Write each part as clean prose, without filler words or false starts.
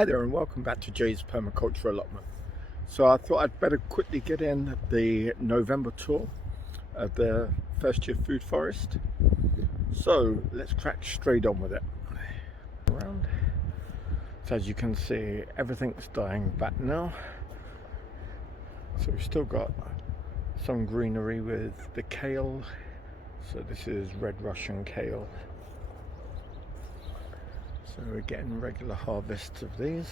Hi there and welcome back to Jay's Permaculture Allotment. So I thought I'd better quickly get in the November tour of the first year food forest. So let's crack straight on with it. Around. So as you can see, everything's dying back now. So we've still got some greenery with the kale. So this is red Russian kale. So we're getting regular harvests of these.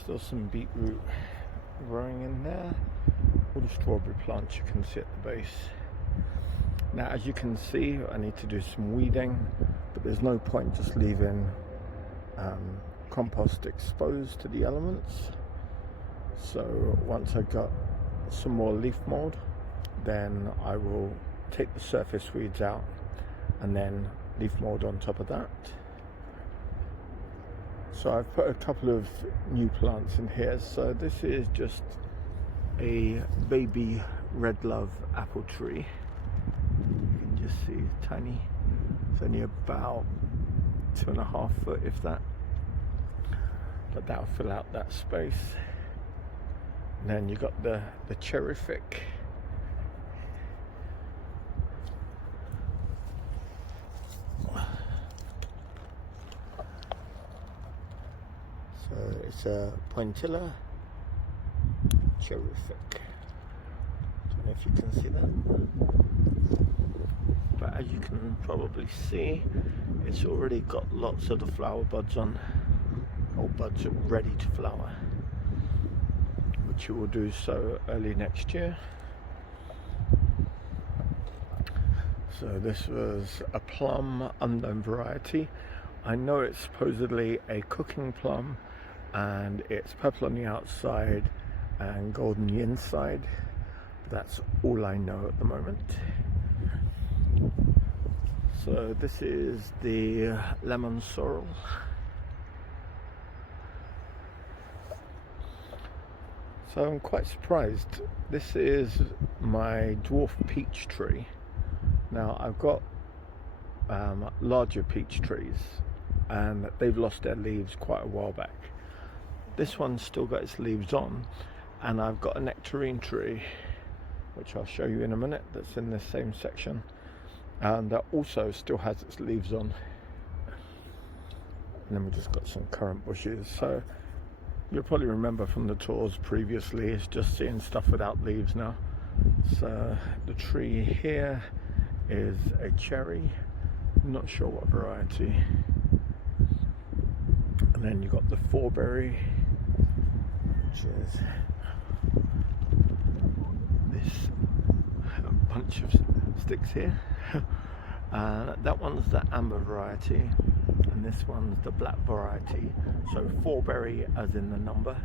Still some beetroot growing in there. All the strawberry plants you can see at the base. Now as you can see, I need to do some weeding, but there's no point just leaving compost exposed to the elements. So once I've got some more leaf mold, then I will take the surface weeds out and then leaf mold on top of that. So I've put a couple of new plants in here. So this is just a baby red love apple tree. You can just see it's tiny. It's only about 2.5 foot, if that. But that'll fill out that space. And then you got the terrific. So it's a pointilla terrific. Don't know if you can see that, but as you can probably see, it's already got lots of the flower buds on, or buds ready to flower, which you will do so early next year. So this was a plum unknown variety. I know it's supposedly a cooking plum, and it's purple on the outside and golden on the inside. That's all I know at the moment. So this is the lemon sorrel. So I'm quite surprised. This is my dwarf peach tree. Now I've got larger peach trees and they've lost their leaves quite a while back. This one's still got its leaves on, and I've got a nectarine tree, which I'll show you in a minute, that's in this same section, and that also still has its leaves on. And then we've just got some currant bushes. So you'll probably remember from the tours previously, it's just seeing stuff without leaves now. So the tree here is a cherry, not sure what variety. And then you've got the fourberry, which is this bunch of sticks here. That one's the amber variety, and this one's the black variety. So fourberry as in the number.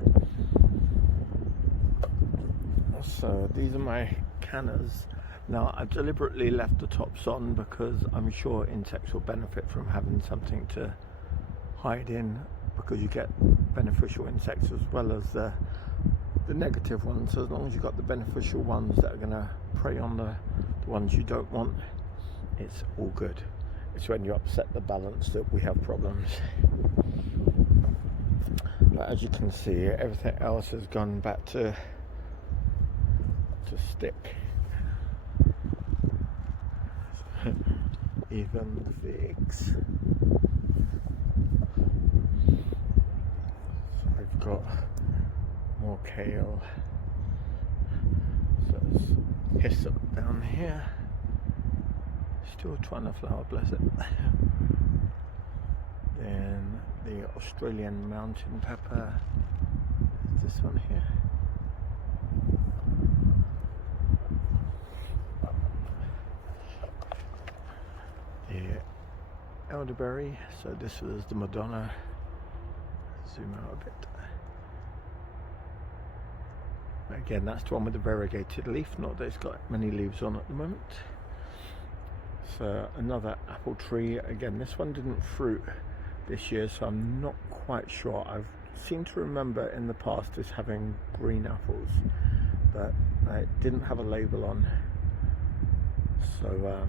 So these are my cannas. Now I've deliberately left the tops on because I'm sure insects will benefit from having something to hide in, because you get beneficial insects as well as the negative ones. So as long as you've got the beneficial ones that are going to prey on the ones you don't want, it's all good. It's when you upset the balance that we have problems. But as you can see, everything else has gone back to stick. Even the figs. So I've got more kale. So it's hyssop down here. Still trying to flower, bless it. Then the Australian mountain pepper. Is this one here? The elderberry. So this was the Madonna. Zoom out a bit. Again, that's the one with the variegated leaf, not that it's got many leaves on at the moment. So another apple tree. Again, this one didn't fruit this year, so I'm not quite sure. I've seemed to remember in the past as having green apples, but it didn't have a label on, so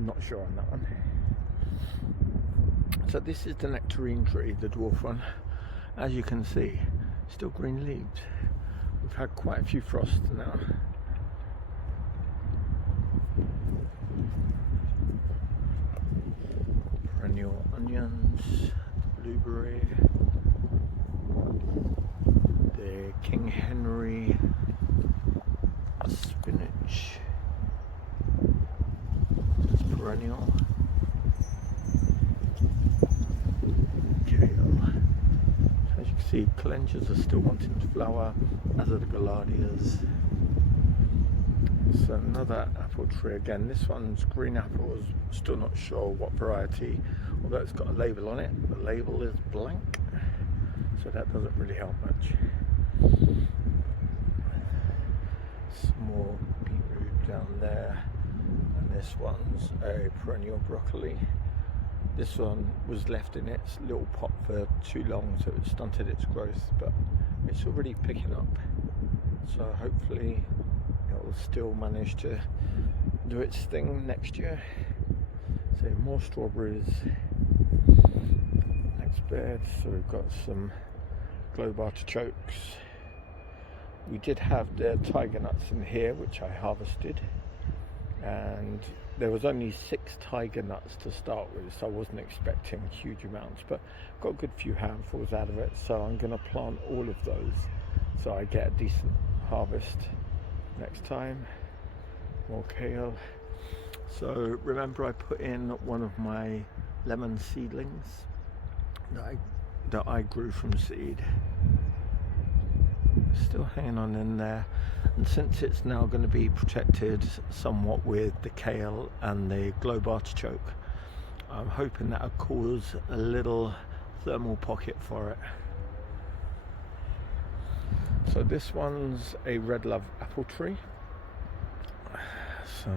not sure on that one. So this is the nectarine tree, the dwarf one. As you can see, still green leaves. We've had quite a few frosts now. Perennial onions, blueberry, the King Henry, spinach, that's perennial, kale. As you can see, calendula's are still wanting to flower, as are the gaillardias. So another apple tree again. This one's green apples, still not sure what variety, although it's got a label on it. The label is blank, so that doesn't really help much. Small beetroot down there, and this one's a perennial broccoli. This one was left in its little pot for too long, so it stunted its growth, but it's already picking up, so hopefully it will still manage to do its thing next year. So more strawberries, next bed. So we've got some globe artichokes. We did have the tiger nuts in here, which I harvested, and there was only 6 tiger nuts to start with, so I wasn't expecting huge amounts, but got a good few handfuls out of it. So I'm going to plant all of those so I get a decent harvest next time. More kale. So remember, I put in one of my lemon seedlings that I grew from seed. Still hanging on in there, and since it's now going to be protected somewhat with the kale and the globe artichoke, I'm hoping that'll cause a little thermal pocket for it. So this one's a red love apple tree. So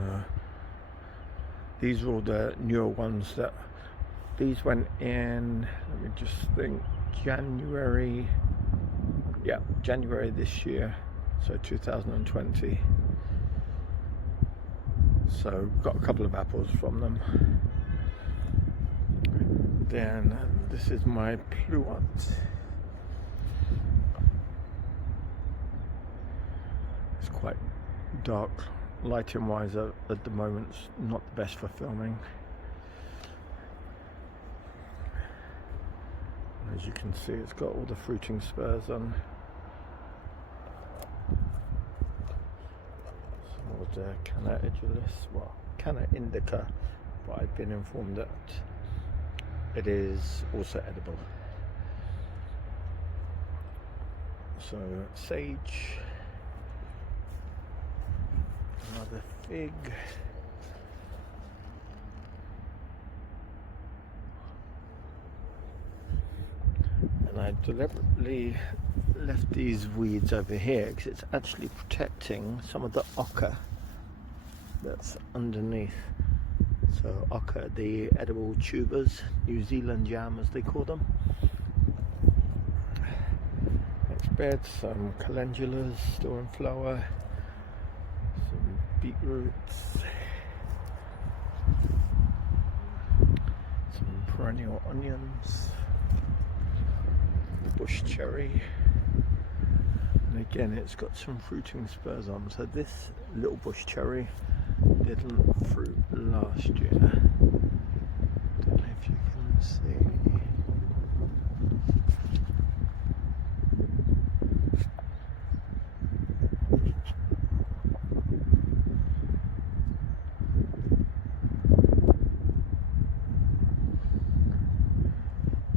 these are all the newer ones that these went in, let me just think, January this year, so 2020. So got a couple of apples from them. Then this is my pluot. It's quite dark lighting wise at the moment, it's not the best for filming. As you can see, it's got all the fruiting spurs on. Some of the Canna edulis, well, Canna indica, but I've been informed that it is also edible. So sage, another fig, and I deliberately left these weeds over here because it's actually protecting some of the ochre that's underneath. So ochre, the edible tubers, New Zealand yam as they call them. Next bed, some calendulas still in flower, some beetroots, some perennial onions, bush cherry, and again it's got some fruiting spurs on. So this little bush cherry didn't fruit last year. Don't know if you can see.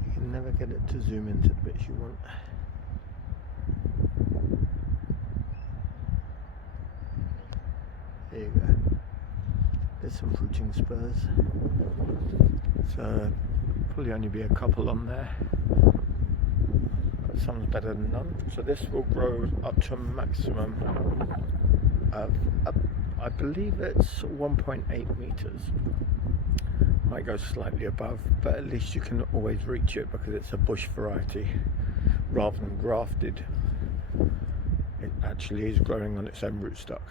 You can never get it to zoom into the bits you want. There you go. There's some fruiting spurs. So probably only be a couple on there, but some's better than none. So this will grow up to a maximum of, I believe it's 1.8 meters. Might go slightly above, but at least you can always reach it because it's a bush variety rather than grafted. It actually is growing on its own rootstock.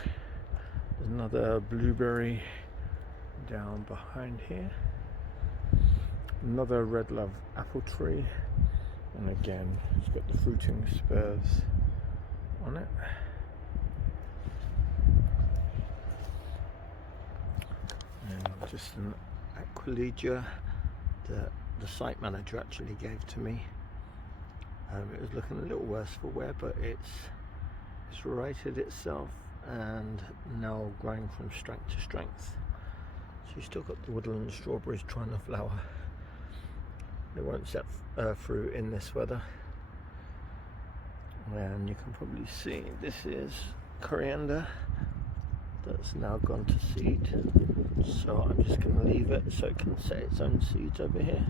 There's another blueberry down behind here. Another red love apple tree, and again it's got the fruiting spurs on it. And just an Aquilegia that the site manager actually gave to me. It was looking a little worse for wear, but it's righted itself and now growing from strength to strength. She's still got the Woodland Strawberries trying to flower. They won't set fruit in this weather. And you can probably see this is coriander that's now gone to seed. So I'm just going to leave it so it can set its own seeds over here.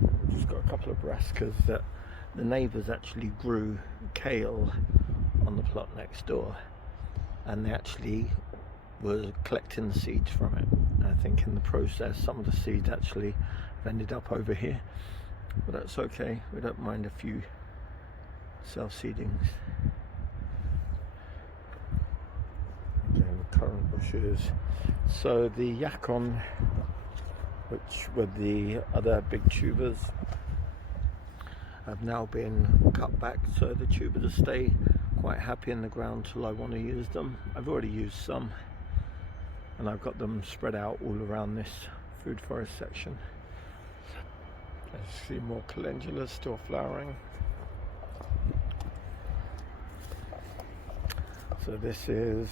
We've just got a couple of brassicas that the neighbours actually grew kale on the plot next door, and they actually were collecting the seeds from it. I think in the process some of the seeds actually have ended up over here, but that's okay, we don't mind a few self-seedings. Again, currant bushes. So the yacon, which were the other big tubers, have now been cut back, so the tubers will stay quite happy in the ground till I want to use them. I've already used some, and I've got them spread out all around this food forest section. I see more calendulas still flowering. So this is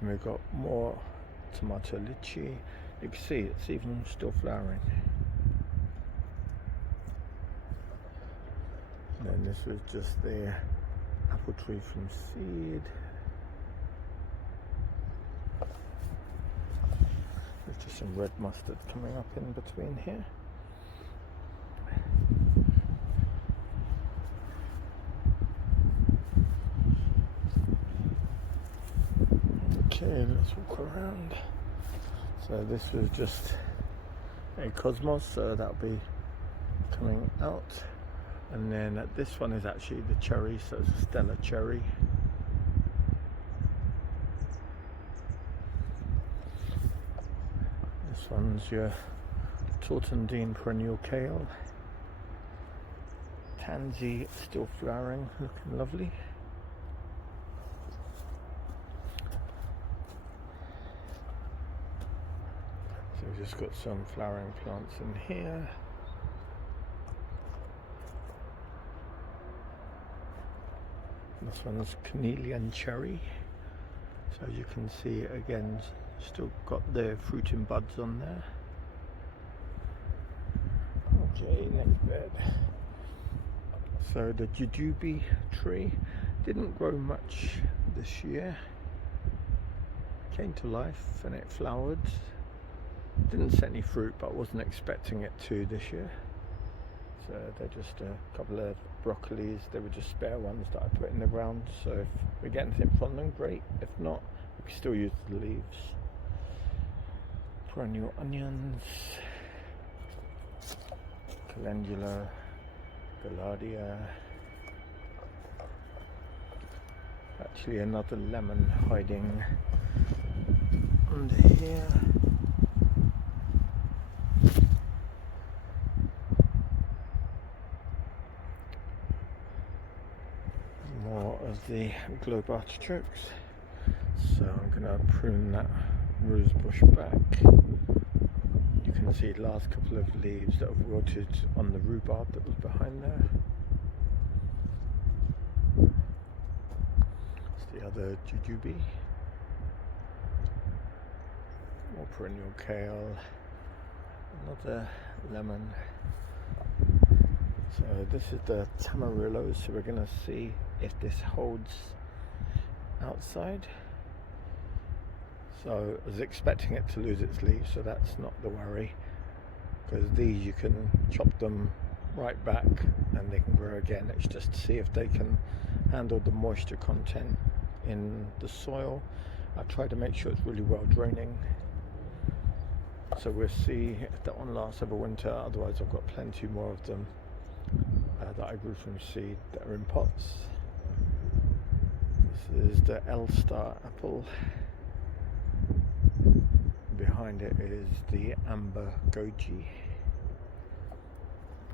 and we've got more tomato lychee. You can see it's even still flowering. And then this was just the apple tree from seed. There's just some red mustard coming up in between here. Okay, let's walk around. So this was just a cosmos, so that'll be coming out. And then this one is actually the cherry, so it's a Stella cherry. This one's your Tortandine Perennial Kale. Tansy still flowering, looking lovely. So we've just got some flowering plants in here. This one's Cornelian Cherry. So as you can see, again, still got the fruiting buds on there. Okay, next bed. So the jujube tree didn't grow much this year. Came to life and it flowered. Didn't set any fruit, but I wasn't expecting it to this year. So they're just a couple of broccolis. They were just spare ones that I put in the ground. So if we get anything from them, great. If not, we can still use the leaves. Perennial onions, calendula, gaillardia. Actually another lemon hiding under here. More of the globe artichokes. So I'm going to prune that rose bush back. You can see the last couple of leaves that have wilted on the rhubarb that was behind there. It's the other jujube. More perennial kale. Another lemon. So this is the Tamarillo, so we're going to see if this holds outside. So I was expecting it to lose its leaves, so that's not the worry, because these you can chop them right back and they can grow again. It's just to see if they can handle the moisture content in the soil. I try to make sure it's really well draining. So we'll see if that one lasts over winter. Otherwise I've got plenty more of them that I grew from seed that are in pots. This is the L-Star apple. Behind it is the Amber Goji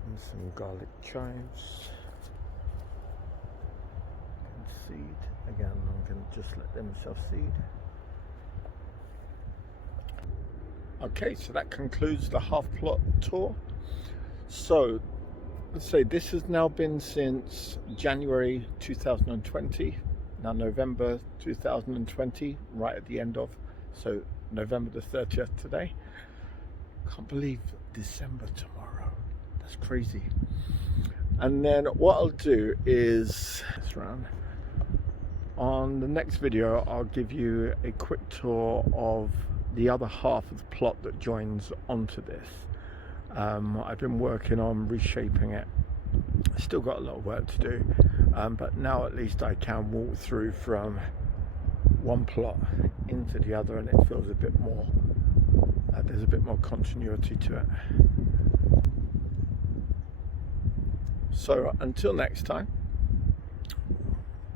and some garlic chives and seed. Again, I'm going to just let them self-seed. Okay, so that concludes the half plot tour. So let's say this has now been since January 2020, now November 2020, right at the end of, so November the 30th today. Can't believe December tomorrow, that's crazy. And then what I'll do is, on the next video I'll give you a quick tour of the other half of the plot that joins onto this. I've been working on reshaping it. Still got a lot of work to do, but now at least I can walk through from one plot into the other, and it feels a bit more, there's a bit more continuity to it. So until next time,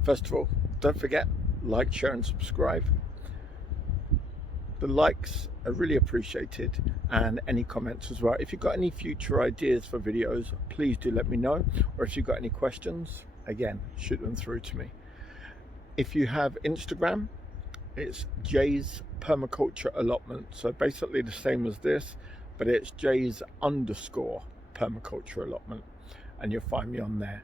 first of all, don't forget, like, share and subscribe. The likes are really appreciated, and any comments as well. If you've got any future ideas for videos, please do let me know, or if you've got any questions, again, shoot them through to me. If you have Instagram, it's Jay's Permaculture Allotment, so basically the same as this, but it's Jay's_Permaculture Allotment, and you'll find me on there.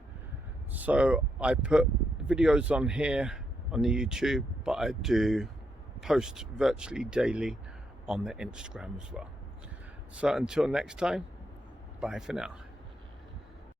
So I put videos on here on the YouTube, but I do post virtually daily on the Instagram as well. So until next time, bye for now.